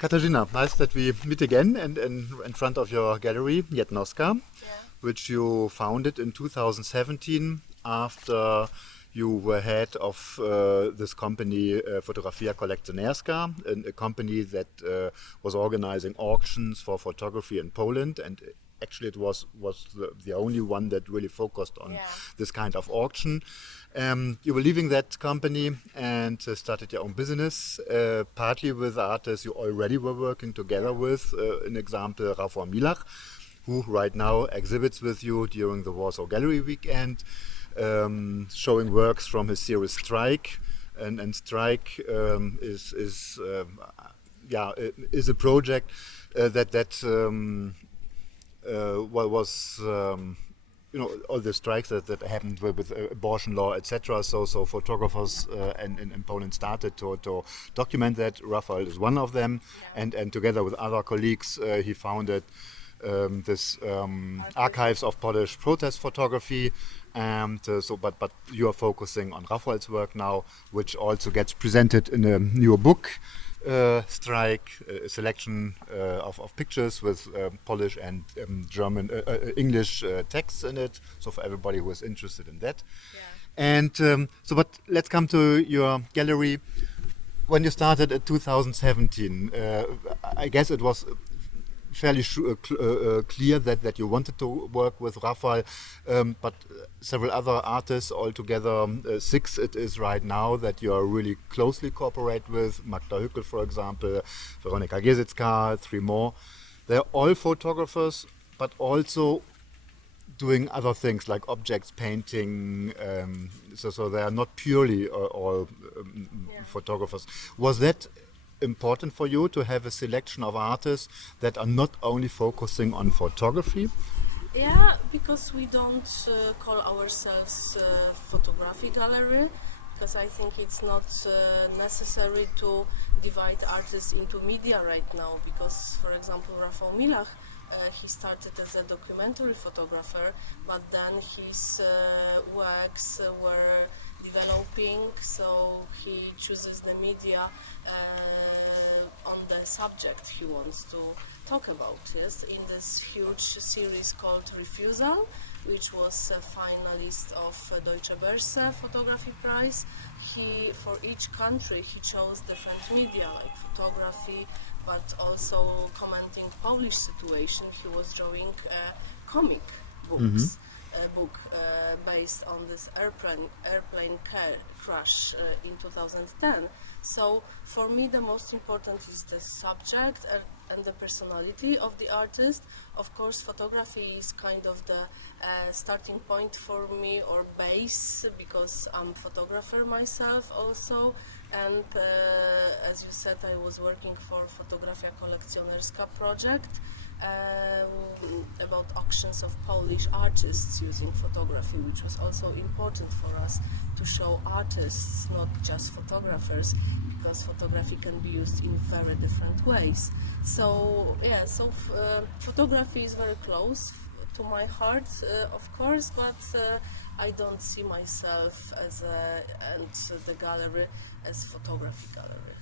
Katarzyna, nice that we meet again and in front of your gallery, JEDNOSTKA, which you founded in 2017 after you were head of this company, Fotografia Kolekcjonerska, a company that was organizing auctions for photography in Poland, and actually it was the only one that really focused on this kind of auction. You were leaving that company and started your own business, partly with artists you already were working together with, an example Rafal Milach, who right now exhibits with you during the Warsaw Gallery Weekend, showing works from his series Strike, and Strike is a project that was all the strikes that happened with abortion law, etc. So photographers in Poland started to document that. Rafal is one of them, and together with other colleagues, he founded this archives of Polish protest photography. And but you are focusing on Rafal's work now, which also gets presented in a new book. Strike, a selection of pictures with Polish and German, English texts in it. So for everybody who is interested in that. And but let's come to your gallery. When you started in 2017, I guess it was fairly clear that you wanted to work with Rafal, but several other artists altogether, 6 it is right now, that you are really closely cooperate with. Magda Hueckel, for example, Veronika Gesicka, 3 more. They're all photographers, but also doing other things like objects, painting, so they are not purely all photographers. Was that important for you to have a selection of artists that are not only focusing on photography? Yeah, because we don't call ourselves photography gallery, because I think it's not necessary to divide artists into media right now, because for example Rafal Milach, he started as a documentary photographer, but then his works were developing, so he chooses the media on the subject he wants to talk about. Yes, in this huge series called Refusal, which was a finalist of Deutsche Börse Photography Prize, for each country he chose different media like photography, but also commenting Polish situation. He was drawing comic books. Book based on this airplane crash in 2010. So for me the most important is the subject and the personality of the artist. Of course photography is kind of the starting point for me, or base, because I'm a photographer myself also, and as you said, I was working for Fotografia Kolekcjonerska project about auctions of Polish artists using photography, which was also important for us to show artists, not just photographers, because photography can be used in very different ways. So photography is very close to my heart, of course, but I don't see myself as and the gallery as photography gallery.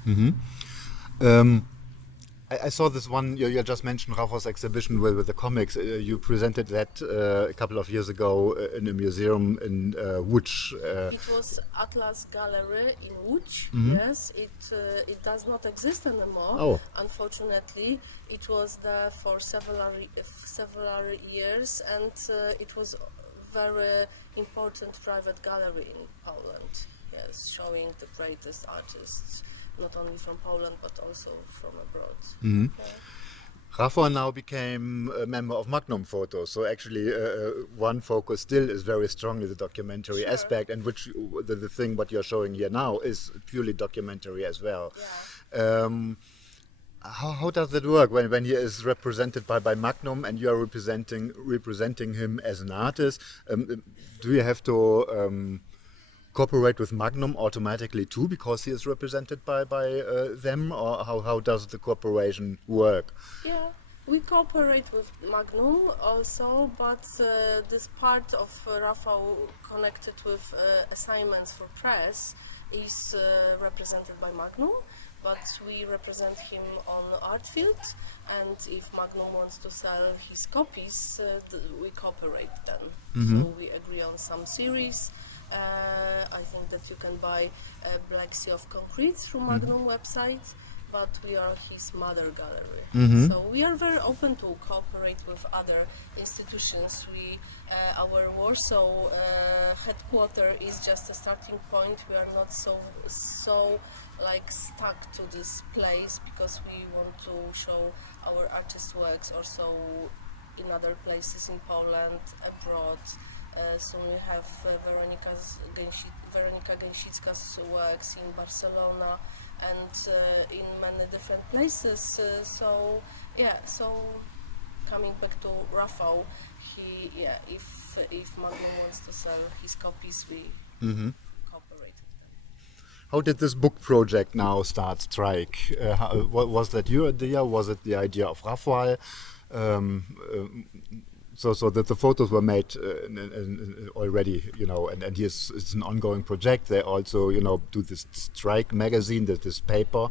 I saw this one, you just mentioned Rafal's exhibition with the comics. You presented that a couple of years ago in a museum in Łódź. It was Atlas Gallery in Łódź, yes. It does not exist anymore, unfortunately. It was there for several years, and it was very important private gallery in Poland, yes, showing the greatest artists, not only from Poland but also from abroad. Rafal now became a member of Magnum Photos, so actually one focus still is very strongly the documentary aspect, and which the thing what you're showing here now is purely documentary as well. How does that work when he is represented by Magnum and you are representing him as an artist? Do you have to cooperate with Magnum automatically too, because he is represented by them, or how does the cooperation work? Yeah, we cooperate with Magnum also, but this part of Rafal connected with assignments for press is represented by Magnum. but we represent him on art field, and if Magnum wants to sell his copies, we cooperate then. So we agree on some series. I think that you can buy Black Sea of Concrete through Magnum website, but we are his mother gallery. So we are very open to cooperate with other institutions. Our Warsaw headquarter is just a starting point. We are not so like stuck to this place, because we want to show our artist works also in other places in Poland, abroad. Soon we have Weronika Gesicka's works in Barcelona and in many different places. So coming back to Rafał, if Magnum wants to sell his copies, we cooperate. How did this book project now start, Strike? Was that your idea? Was it the idea of Rafał? So that the photos were made already, and it's an ongoing project. They also, do this Strike magazine, this paper.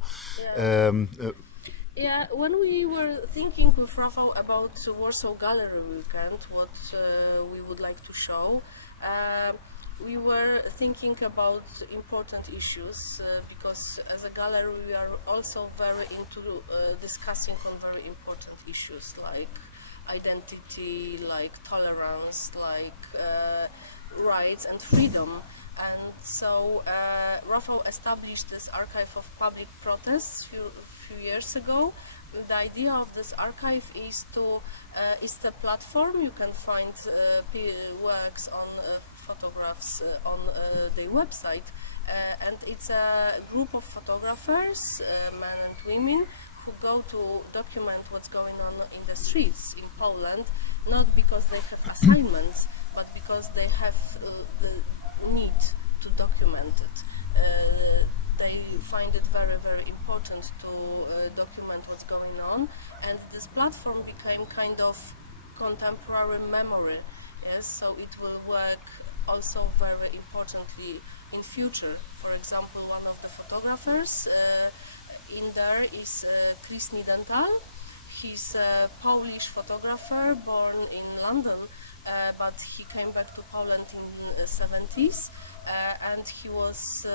When we were thinking with Rafał about Warsaw Gallery Weekend, what we would like to show, we were thinking about important issues, because as a gallery we are also very into discussing on very important issues like identity, like tolerance, like rights and freedom. And so Rafał established this archive of public protests few years ago. The idea of this archive is the platform. You can find works on photographs on the website, and it's a group of photographers, men and women, who go to document what's going on in the streets in Poland, not because they have assignments, but because they have the need to document it. They find it very, very important to document what's going on, and this platform became kind of contemporary memory. Yes, so it will work also very importantly in future. For example, one of the photographers in there is Chris Nidental. He's a Polish photographer born in London, but he came back to Poland in the 70s, and he was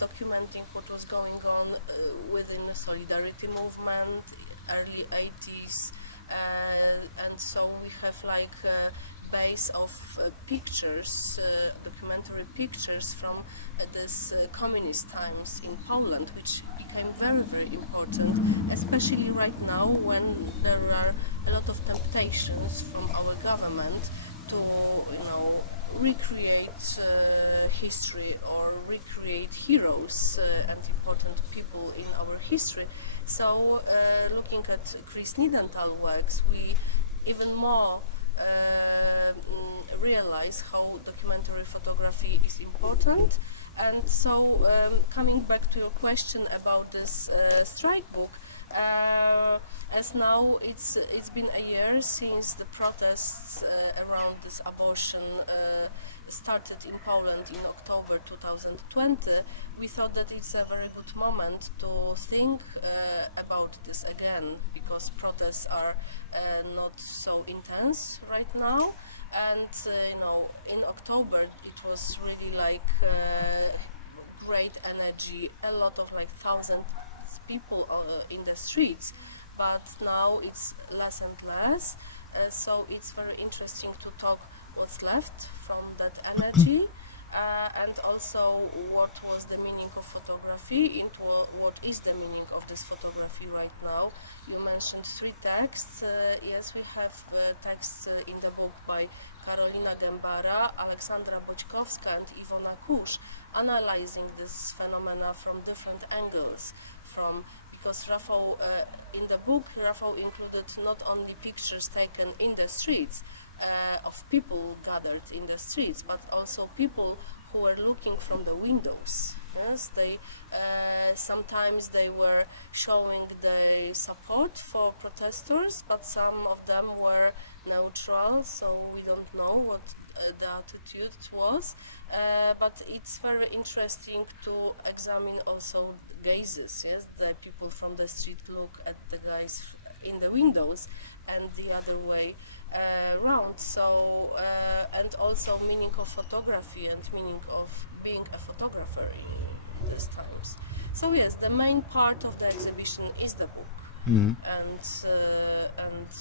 documenting what was going on within the Solidarity movement, early 80s, and so we have like a base of pictures, documentary pictures from this communist times in Poland, which became very, very important, especially right now when there are a lot of temptations from our government to, recreate history or recreate heroes and important people in our history. So, looking at Chris Nidental works, we even more realize how documentary photography is important. And so, coming back to your question about this strike book, as now it's been a year since the protests around this abortion started in Poland in October 2020, we thought that it's a very good moment to think about this again, because protests are not so intense right now, and in October it was really like great energy, a lot of like thousands of people in the streets, but now it's less and less, so it's very interesting to talk what's left from that energy, and also what was the meaning of photography, into what is the meaning of this photography right now. You mentioned 3 texts. Yes, we have texts in the book by Karolina Gębara, Aleksandra Boćkowska and Iwona Kusz, analyzing this phenomena from different angles, because Rafał, in the book, Rafał included not only pictures taken in the streets, of people gathered in the streets, but also people who were looking from the windows. Yes, they sometimes they were showing the support for protesters, but some of them were neutral, so we don't know what the attitude was, but it's very interesting to examine also gazes. Yes, the people from the street look at the guys in the windows, and the other way around. So and also meaning of photography and meaning of being a photographer in these times. So yes, the main part of the exhibition is the book. And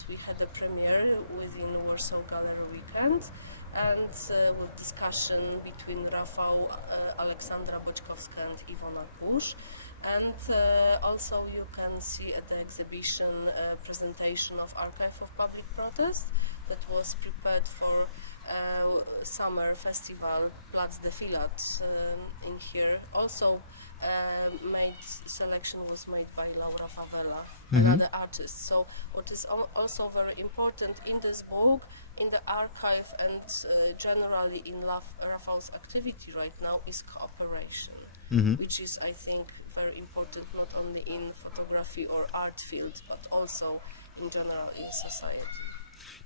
we had a premiere within Warsaw Gallery Weekend, and with discussion between Rafał, Aleksandra Boćkowska and Iwona Kusz. And also you can see at the exhibition a presentation of Archive of Public Protest that was prepared for summer festival Plac Defilat in here. Also selection was made by Laura Favela, another artist. So what is also very important in this book, in the archive, and generally in Rafał's activity right now is cooperation, which is, I think, very important not only in photography or art field, but also in general in society.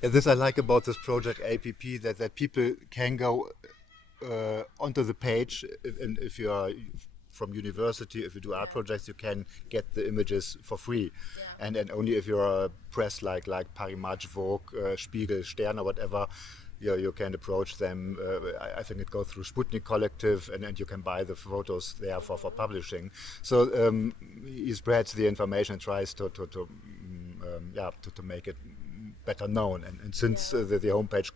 Yeah, this I like about this project APP, that people can go onto the page, and if you are from university, if you do art projects, you can get the images for free, and only if you're a press like Paris Match, Vogue, Spiegel, Stern, or whatever, you can approach them. I think it goes through Sputnik Collective, and you can buy the photos there for publishing. So he spreads the information and tries to make it better known. And since the homepage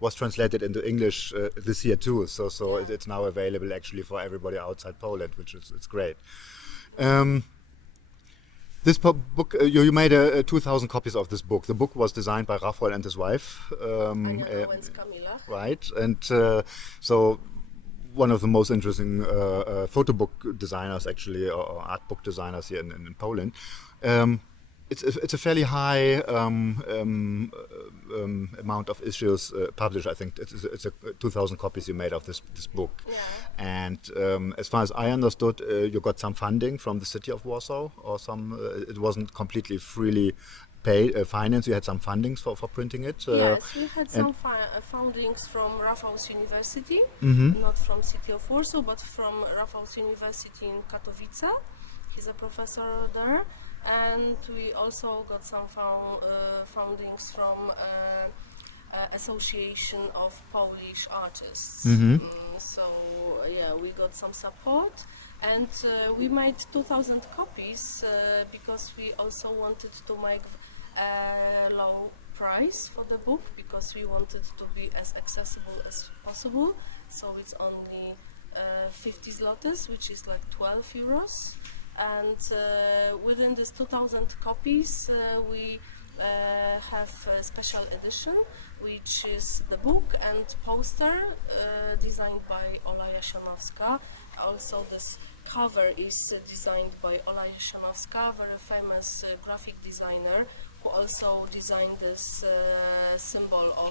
was translated into English this year too, so it's now available actually for everybody outside Poland, which is it's great. This book, you made 2,000 copies of this book. The book was designed by Rafal and his wife. Right, and so one of the most interesting photo book designers actually, or art book designers here in Poland. It's a fairly high amount of issues published. I think it's 2,000 copies you made of this book. And as far as I understood, you got some funding from the city of Warsaw, or some. It wasn't completely freely financed. You had some fundings for printing it. Yes, we had some fundings from Rafal's University, not from city of Warsaw, but from Rafal's University in Katowice. He's a professor there. And we also got some fundings from Association of Polish Artists. So yeah, we got some support, and we made 2,000 copies because we also wanted to make a low price for the book, because we wanted to be as accessible as possible. So it's only 50 zlotys, which is like 12 euros. And within this 2,000 copies, we have a special edition, which is the book and poster designed by Ola Jasionowska. Also, this cover is designed by Ola Jasionowska, very famous graphic designer, who also designed this symbol of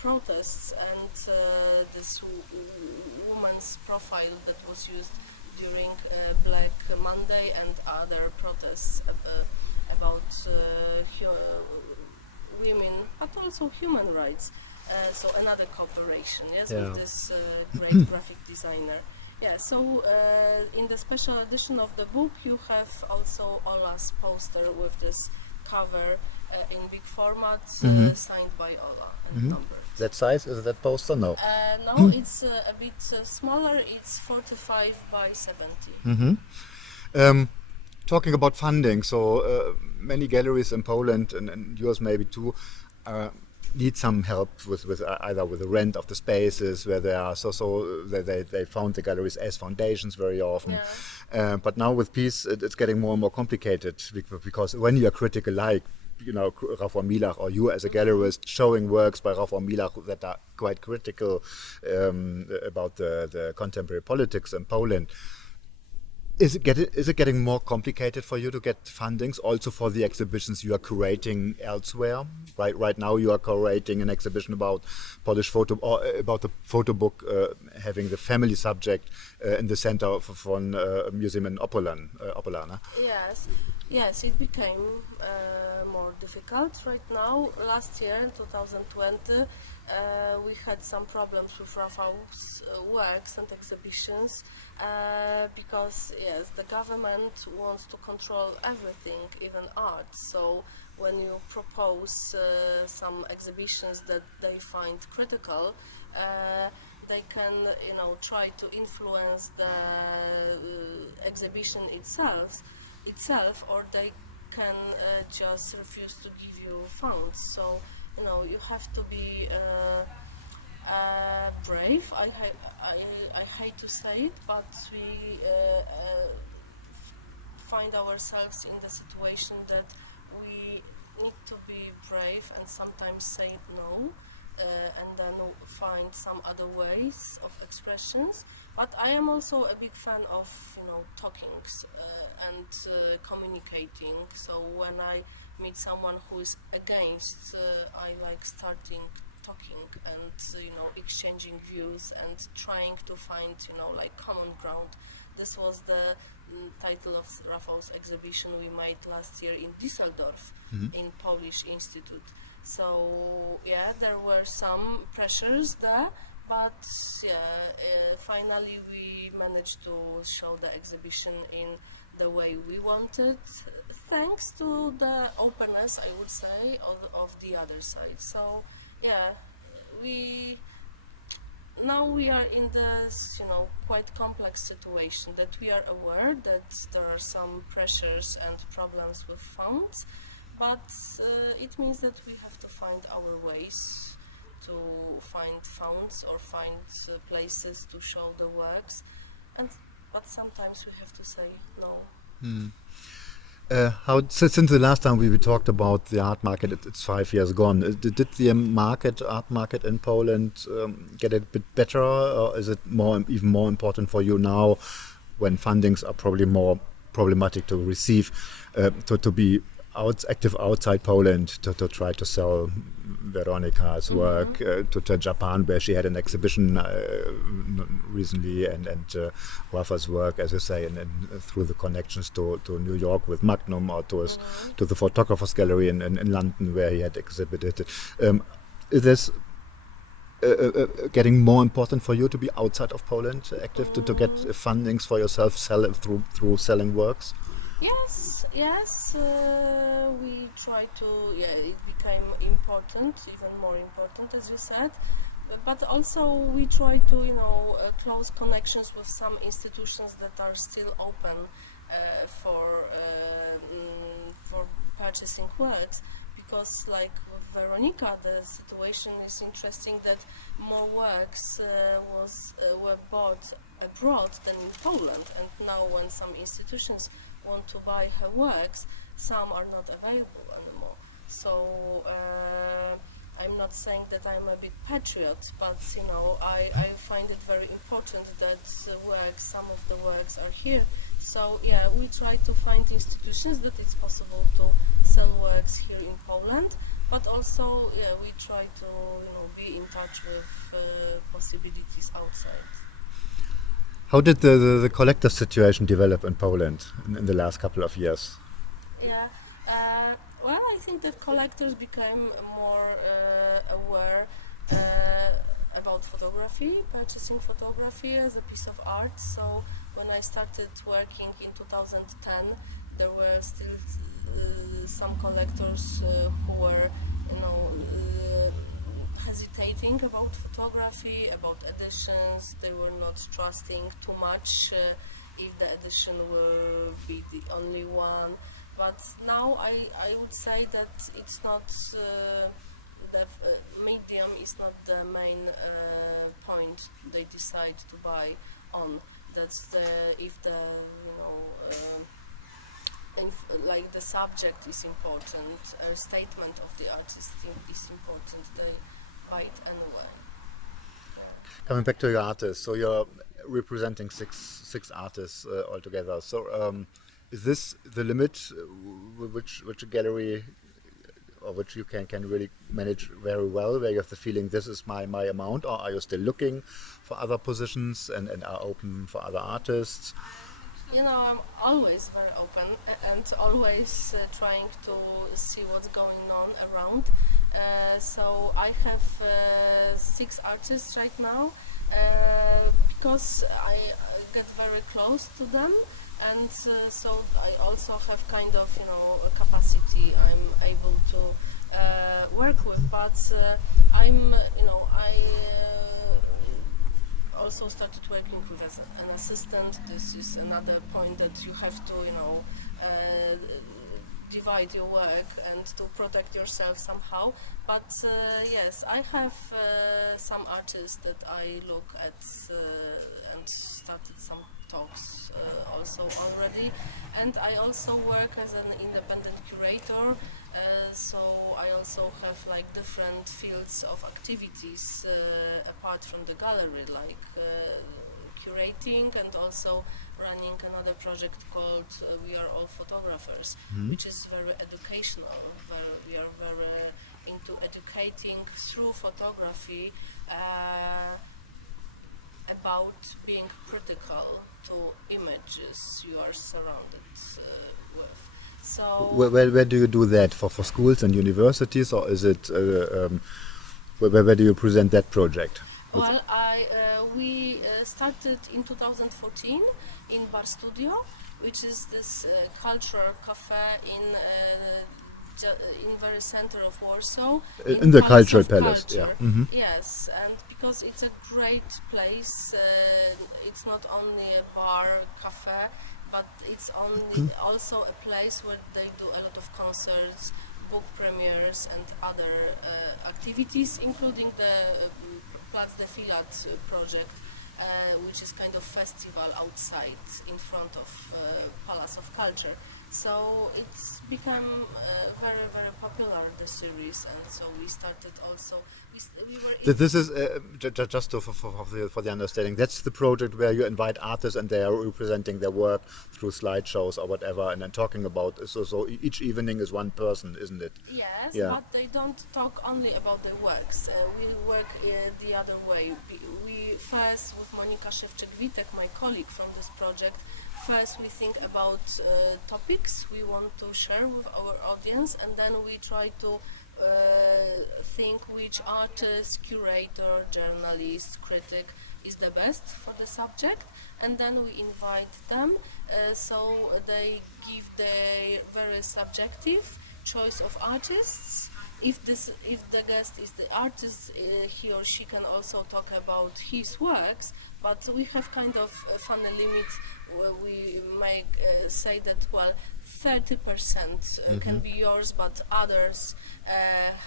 protests, and this woman's profile that was used during Black Monday and other protests about women, but also human rights. So another cooperation, with this great graphic designer. Yeah, so in the special edition of the book, you have also Ola's poster with this cover in big format, signed by Ola and numbered. That size, is that poster? No. No, it's a bit smaller. It's 45 by 70. Talking about funding, so many galleries in Poland, and yours maybe too, need some help with either with the rent of the spaces where they are. So they found the galleries as foundations very often. But now with peace, it's getting more and more complicated, because when you are critical, like Rafal Milach, or you as a gallerist showing works by Rafal Milach that are quite critical about the contemporary politics in Poland, is it getting more complicated for you to get fundings also for the exhibitions you are curating elsewhere? Right now you are curating an exhibition about Polish photo, or about the photo book having the family subject in the center of a museum in Opava. Yes, it became more difficult right now. Last year, in 2020, we had some problems with Rafal's works and exhibitions because, yes, the government wants to control everything, even art. So when you propose some exhibitions that they find critical, they can, try to influence the exhibition itself, or they can just refuse to give you funds. So, you have to be brave. I hate to say it, but we find ourselves in the situation that we need to be brave and sometimes say no. And then find some other ways of expressions. But I am also a big fan of talkings and communicating. So when I meet someone who is against, I like starting talking and exchanging views and trying to find common ground. This was the title of Rafal's exhibition we made last year in Düsseldorf, in Polish Institute. So there were some pressures there, but finally we managed to show the exhibition in the way we wanted, thanks to the openness, I would say, of the other side. So we are in this quite complex situation that we are aware that there are some pressures and problems with funds. But it means that we have to find our ways to find funds or find places to show the works, but sometimes we have to say no. Since the last time we talked about the art market, it's 5 years gone. Did the art market in Poland get a bit better, or is it even more important for you now, when fundings are probably more problematic to receive, to be active outside Poland, to try to sell Veronika's work to Japan, where she had an exhibition recently, and Rafal's work, as you say, and through the connections to New York with Magnum, or to the Photographers Gallery in London, where he had exhibited. Is this getting more important for you to be outside of Poland, active, to get fundings for yourself, through selling works? Yes, we try to, it became important, even more important, as you said, but also we try to, close connections with some institutions that are still open for purchasing works, because like with Veronika, the situation is interesting that more works were bought abroad than in Poland, and now when some institutions want to buy her works, some are not available anymore. So I'm not saying that I'm a big patriot, but I find it very important that some of the works are here. So we try to find institutions that it's possible to sell works here in Poland, but also we try to be in touch with possibilities outside. How did the collector situation develop in Poland in the last couple of years? Well, I think that collectors became more aware about photography, purchasing photography as a piece of art. So when I started working in 2010, there were still some collectors who were, hesitating about photography, about editions. They were not trusting too much if the edition will be the only one. But now I would say that it's not the medium is not the main point they decide to buy on. That's if the like the subject is important, a statement of the artist is important. They buy it anyway. Coming back to your artists, so you're representing six artists altogether. So is this the limit which a gallery or which you can really manage very well, where you have the feeling this is my amount, or are you still looking for other positions and are open for other artists? You know, I'm always very open and always trying to see what's going on around. So I have 6 artists right now because I get very close to them, and so I also have kind of, you know, a capacity I'm able to work with. But I'm, you know, I also started working with as an assistant. This is another point that you have to, you know, divide your work and to protect yourself somehow. But yes, I have some artists that I look at and started some talks also already. And I also work as an independent curator. So I also have like different fields of activities apart from the gallery, like curating and also running another project called We Are All Photographers, which is very educational. We are very into educating through photography about being critical to images you are surrounded with. So Where do you do that? For schools and universities, or is it where do you present that project? well, we started in 2014 in Bar Studio, which is this cultural cafe in very center of Warsaw. In the Palace Cultural of Palace, Culture. yeah. Mhm. Yes, and because it's a great place, it's not only a bar, cafe, but it's also a place where they do a lot of concerts, book premieres and other activities, including the Platz de Filat project, which is kind of festival outside in front of Palace of Culture. So it's become very, very popular, the series, and so we started also. We were This is just for the understanding. That's the project where you invite artists and they are representing their work through slideshows or whatever, and then talking about. So each evening is one person, isn't it? Yes, Yeah. but they don't talk only about their works. We work the other way. We first, with Monika Szewczyk-Witek, my colleague from this project, first we think about topics we want to share with our audience, and then we try to think which artist, curator, journalist, critic is the best for the subject, and then we invite them, so they give their very subjective choice of artists. If the guest is the artist, he or she can also talk about his works, but we have kind of a funny limit where we make say that, well, 30% can be yours, but others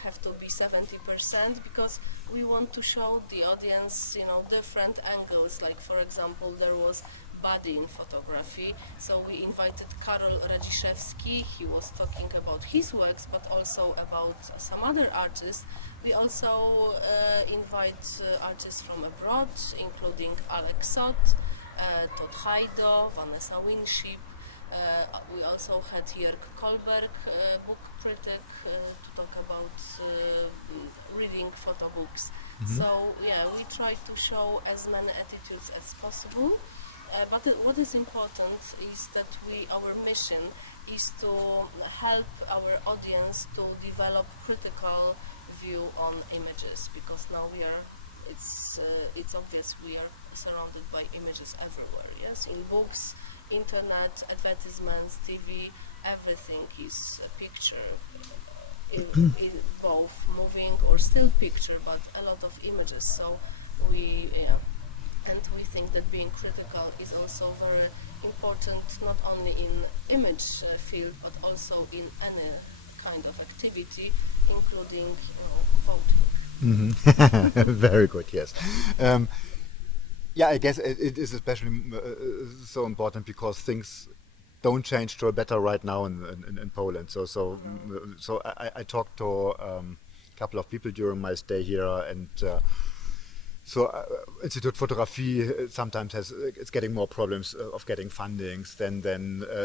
have to be 70%, because we want to show the audience, you know, different angles. Like, for example, there was body in photography, so we invited Karol Radziszewski. He was talking about his works, but also about some other artists. We also invite artists from abroad, including Alex Sot, Todd Hajdo, Vanessa Winship. We also had Jörg Kolberg, book critic, to talk about reading photo books. So yeah, we try to show as many attitudes as possible. But what is important is that our mission is to help our audience to develop critical view on images, because now it's obvious we are surrounded by images everywhere. Yes, in books, internet, advertisements, TV, everything is a picture, in both moving or still picture, but a lot of images. So and we think that being critical is also very important, not only in image field, but also in any kind of activity, including voting. Very good. Yes. Yeah, I guess it is especially so important because things don't change to a better right now in Poland. So I talked to a couple of people during my stay here, and Institut Fotografie sometimes it's getting more problems of getting fundings. Then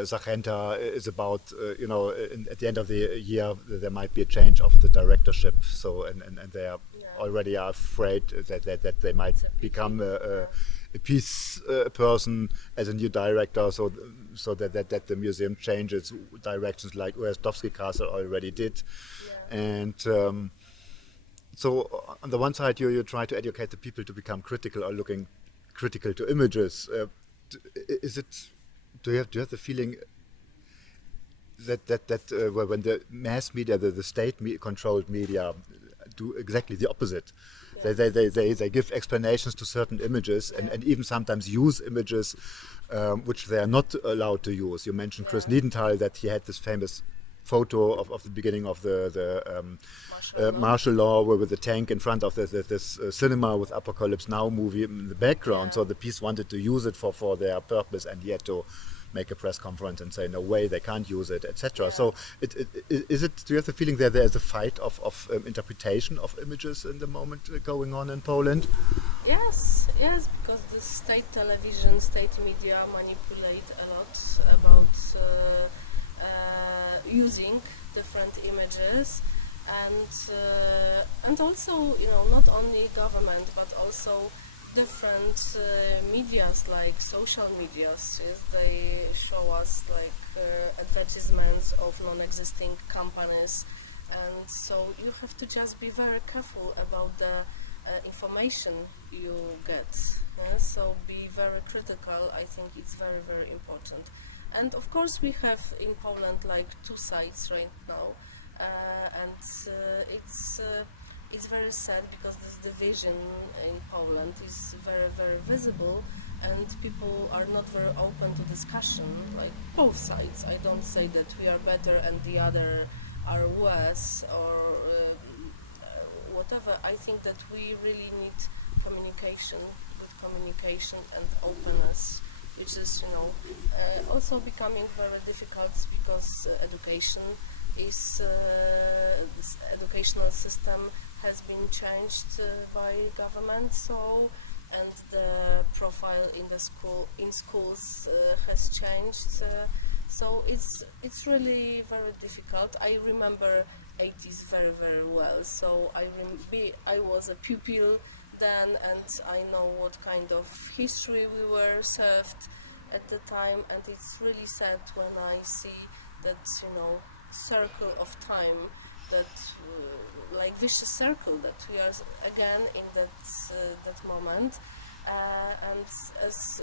Sagenta is about at the end of the year there might be a change of the directorship. So and they are already afraid that they might become a a piece person as a new director, so that the museum changes directions like Ujazdowski Castle already did. Yeah. And so on the one side you try to educate the people to become critical or looking critical to images. Do you have the feeling that when the mass media, the state-controlled media, do exactly the opposite? Yeah. They give explanations to certain images, yeah, and even sometimes use images which they are not allowed to use. You mentioned, yeah, Chris Niedenthal, that he had this famous photo of the beginning of the martial law with the tank in front of this cinema with Apocalypse Now movie in the background. Yeah. So the piece wanted to use it for their purpose, and yet to make a press conference and say no way, they can't use it, etc. Yeah. So do you have the feeling that there is a fight of interpretation of images in the moment going on in Poland? Yes, because the state television, state media manipulate a lot about using different images, and also, not only government but also different medias like social medias. Yes, they show us like advertisements of non-existing companies, and so you have to just be very careful about the information you get. Yeah? So be very critical. I think it's very, very important. And of course we have in Poland like two sides right now, and it's very sad because this division in Poland is very, very visible, and people are not very open to discussion, like both sides. I don't say that we are better and the other are worse or whatever. I think that we really need communication and openness, which is, also becoming very difficult because education is this educational system has been changed by government, and the profile in schools has changed, so it's really very difficult. I remember 80s very, very well, so I was a pupil then, and I know what kind of history we were served at the time, and it's really sad when I see that, circle of time, that like vicious circle, that we are again in that moment, and as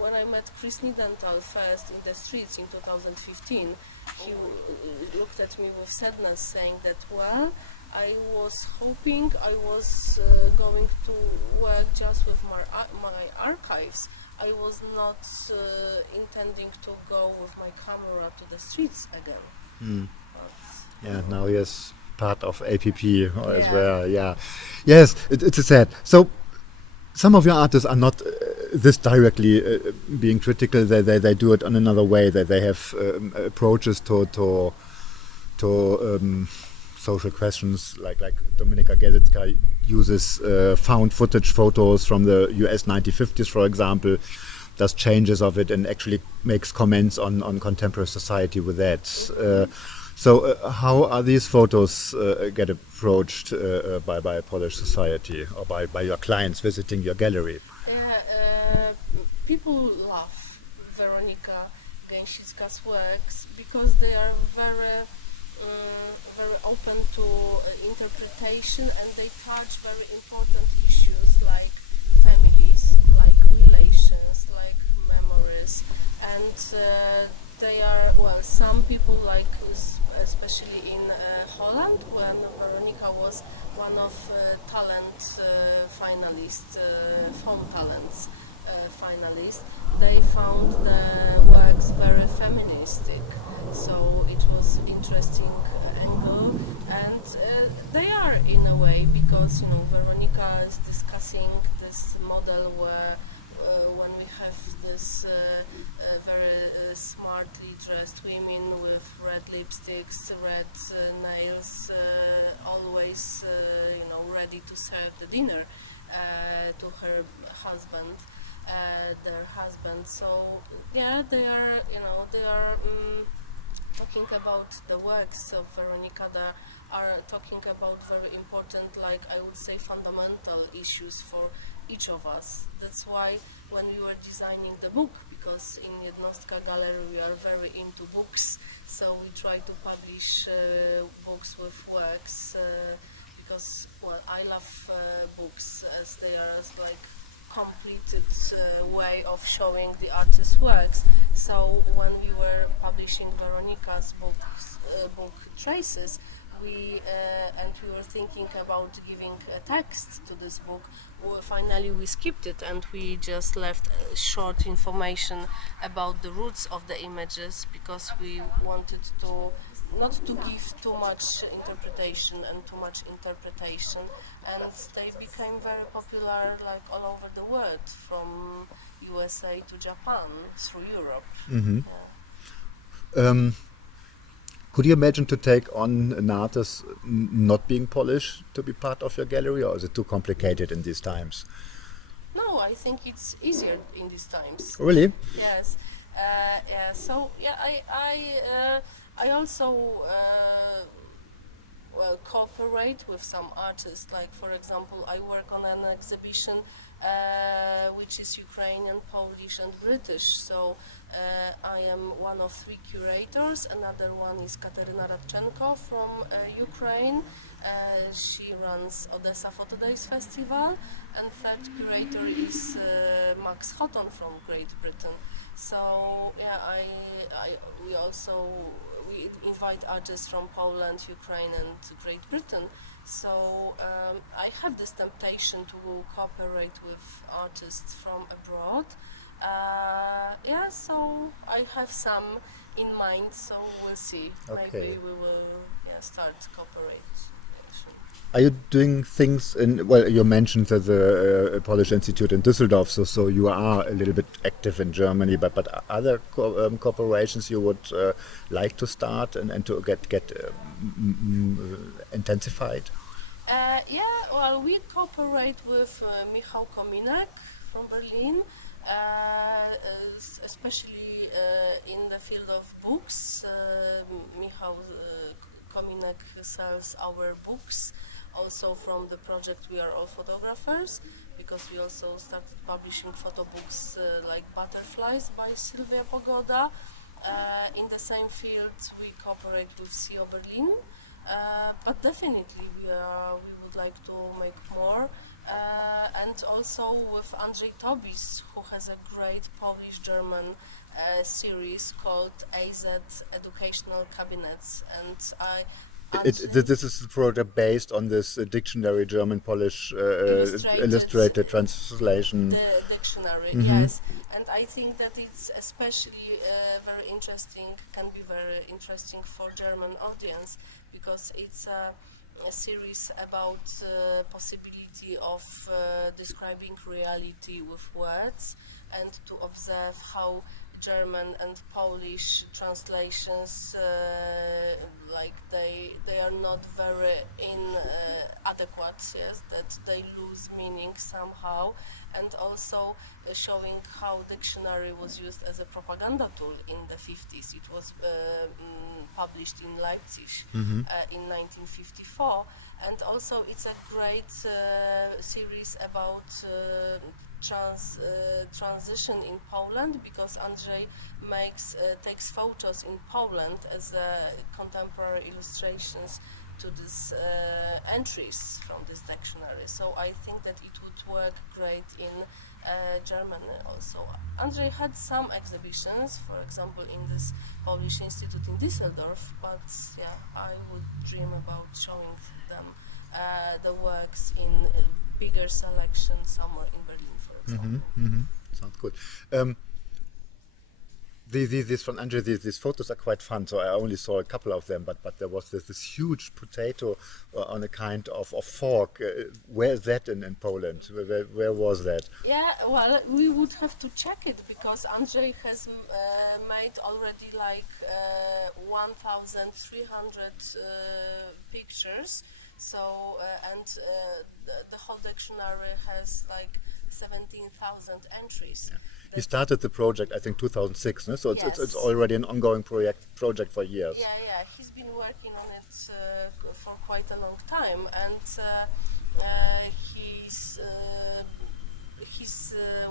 when I met Chris Niedenthal first in the streets in 2015, he looked at me with sadness, saying that, well, I was hoping I was going to work just with my archives. I was not intending to go with my camera to the streets again. Mm. Yeah, now he is part of APP as well. Yeah, yes, it's sad. So some of your artists are not this directly being critical. They do it on another way. They have approaches to social questions, like Weronika Gesicka uses found footage photos from the US 1950s, for example, does changes of it and actually makes comments on contemporary society with that. So how are these photos get approached by Polish society or by your clients visiting your gallery? People love Weronika Gesicka's works because they are very open to interpretation, and they touch very important issues like families, like relations, like memories, and they are, well, some people like, especially in Holland, when Weronika was one of talent finalists, film talents finalists, they found the works very feministic, so it was interesting angle, and they are in a way, because Weronika is discussing this model where when we have this very smartly dressed women with red lipsticks, red nails, always ready to serve the dinner to her husband, their husband. So yeah, they are talking about the works of Weronika, are talking about very important, like I would say, fundamental issues for each of us. That's why when we were designing the book, because in JEDNOSTKA Gallery we are very into books, so we try to publish books with works, because, well, I love books as they are like completed way of showing the artist's works. So when we were publishing Veronika's book Traces, we were thinking about giving a text to this book. Finally we skipped it and we just left short information about the roots of the images, because we wanted to not to give too much interpretation, and they became very popular like all over the world, from USA to Japan, through Europe. Mm-hmm. Yeah. Could you imagine to take on an artist not being Polish to be part of your gallery, or is it too complicated in these times? No, I think it's easier in these times. Really? Yes. Yeah. So yeah, I also cooperate with some artists. Like, for example, I work on an exhibition which is Ukrainian, Polish and British. So I am one of 3 curators. Another one is Katarzyna from Ukraine. She runs Odessa Photo Days Festival. And third curator is Max Houghton from Great Britain. So yeah, we invite artists from Poland, Ukraine and Great Britain. So I have this temptation to cooperate with artists from abroad. So I have some in mind, so we'll see. Okay. Maybe we will start cooperate. Are you doing things in, well, you mentioned that the Polish Institute in Düsseldorf, so you are a little bit active in Germany, but other cooperations you would like to start and to get intensified? Well, we cooperate with Michał Kominek from Berlin, especially in the field of books. Michał Kominek sells our books. Also from the project We Are All Photographers, because we also started publishing photo books like Butterflies by Sylwia Pogoda. In the same field we cooperate with CO Berlin, but definitely we would like to make more. And also with Andrzej Tobis, who has a great Polish-German series called AZ Educational Cabinets, and this is the project based on this dictionary, German-Polish illustrated translation. The dictionary, yes. And I think that it's especially very interesting, can be very interesting for German audience, because it's a series about possibility of describing reality with words, and to observe how German and Polish translations they are not very adequate, yes, that they lose meaning somehow, and also showing how dictionary was used as a propaganda tool in the 50s. It was published in Leipzig in 1954, and also it's a great series about transition in Poland, because Andrzej takes photos in Poland as contemporary illustrations to these entries from this dictionary. So I think that it would work great in Germany also. Andrzej had some exhibitions, for example, in this Polish Institute in Düsseldorf, but yeah, I would dream about showing them the works in bigger selection somewhere in Berlin. Sounds good. These from Andrzej, these photos are quite fun. So I only saw a couple of them, but there was this huge potato on a kind of fork. Where is that in Poland? Where was that? Yeah, well, we would have to check it, because Andrzej has made already like 1,300 pictures. So the whole dictionary has like 17,000 entries. Yeah. You started the project, I think, 2006, no? So Yes. it's already an ongoing project for years. Yeah. He's been working on it for quite a long time, and his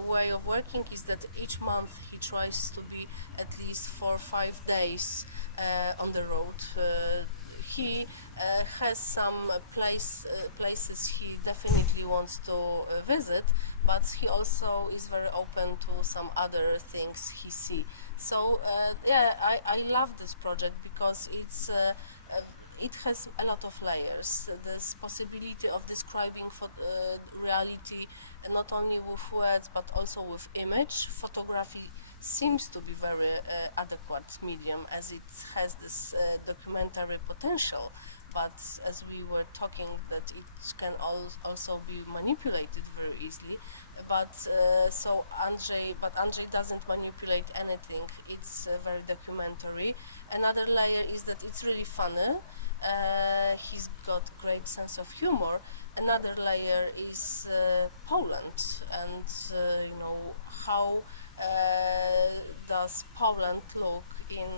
way of working is that each month he tries to be at least 4 or 5 days on the road. He has some places he definitely wants to visit, but he also is very open to some other things he sees. So I love this project because it has a lot of layers. This possibility of describing reality not only with words but also with image. Photography seems to be very adequate medium as it has this documentary potential, but as we were talking that it can also be manipulated very easily. But Andrzej doesn't manipulate anything. It's very documentary. Another layer is that it's really funny. He's got great sense of humor. Another layer is Poland, and how does Poland look in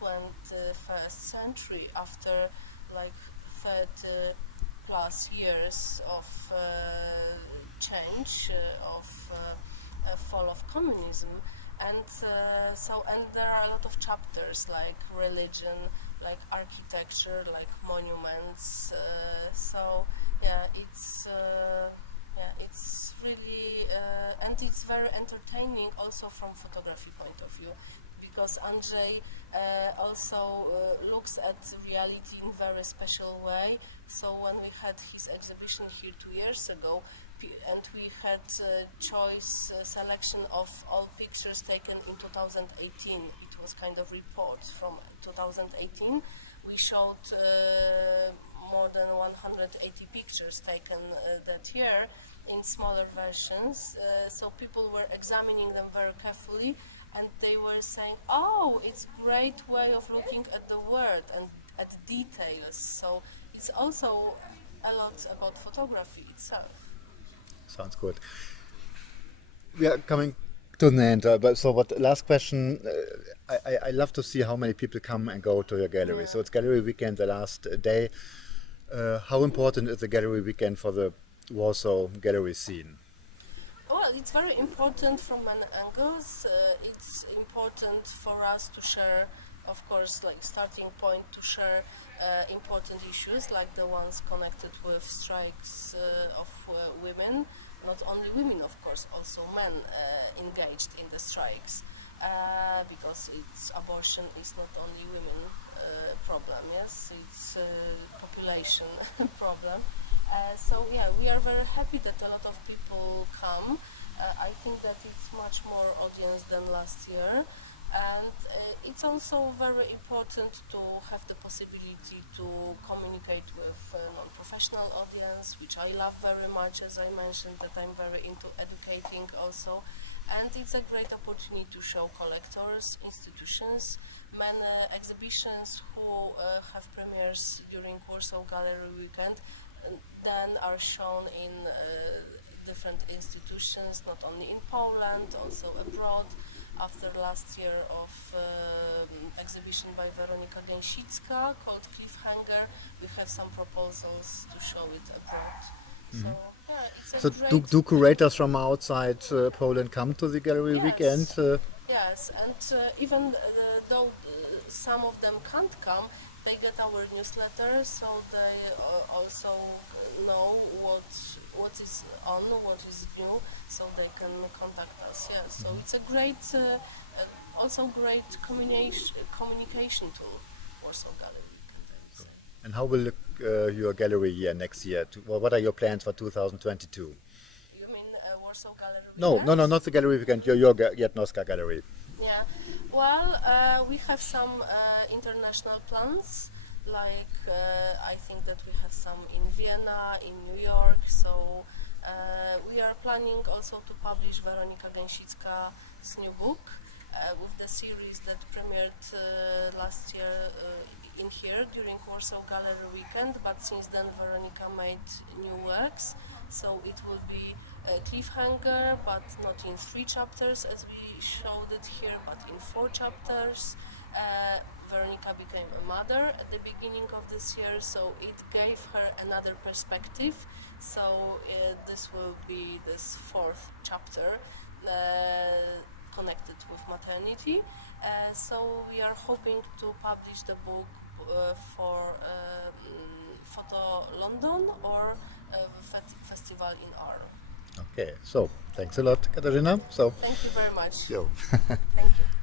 21st century after like 30 plus years of change, of fall of communism, and there are a lot of chapters like religion, like architecture, like monuments. It's really and it's very entertaining also from photography point of view, because Andrzej also looks at reality in very special way. So when we had his exhibition here 2 years ago, and we had choice selection of all pictures taken in 2018. It was kind of report from 2018. We showed more than 180 pictures taken that year in smaller versions. So people were examining them very carefully, and they were saying, "Oh, it's a great way of looking at the world and at details." So it's also a lot about photography itself. Sounds good. We are coming to the end, but last question. I love to see how many people come and go to your gallery. Yeah. So it's gallery weekend, the last day. How important is the gallery weekend for the Warsaw gallery scene? Well, it's very important from many angles. It's important for us to share, of course, like starting point to share important issues like the ones connected with strikes of women. Not only women, of course, also men engaged in the strikes, because abortion is not only women problem. Yes, it's population problem. We are very happy that a lot of people come. I think that it's much more audience than last year. And it's also very important to have the possibility to communicate with non-professional audience, which I love very much, as I mentioned, that I'm very into educating also. And it's a great opportunity to show collectors, institutions, many exhibitions who have premieres during Warsaw Gallery Weekend, then are shown in different institutions, not only in Poland, also abroad. After last year of exhibition by Weronika Gesicka called Cliffhanger, we have some proposals to show it abroad. Mm-hmm. It's a great... do curators from outside Poland come to the gallery weekend? Yes, and even though some of them can't come, they get our newsletter, so they also know what is on, what is new, so they can contact us. Yeah, so it's a great, also great communication tool, Warsaw Gallery. And how will look your gallery year next year? What are your plans for 2022? You mean Warsaw Gallery? No, not the gallery weekend. Your JEDNOSTKA gallery. Yeah. Well, we have some international plans. Like I think that we have some in Vienna, in New York. So we are planning also to publish Weronika Gesicka's new book with the series that premiered last year in here during Warsaw Gallery Weekend. But since then, Weronika made new works, so it will be cliffhanger, but not in 3 chapters as we showed it here, but in 4 chapters. Veronika became a mother at the beginning of this year, so it gave her another perspective. So this will be this 4th chapter connected with maternity. So we are hoping to publish the book for Photo London or festival in Arles. Okay, so thanks a lot, Katarzyna. So thank you very much. yo. Thank you.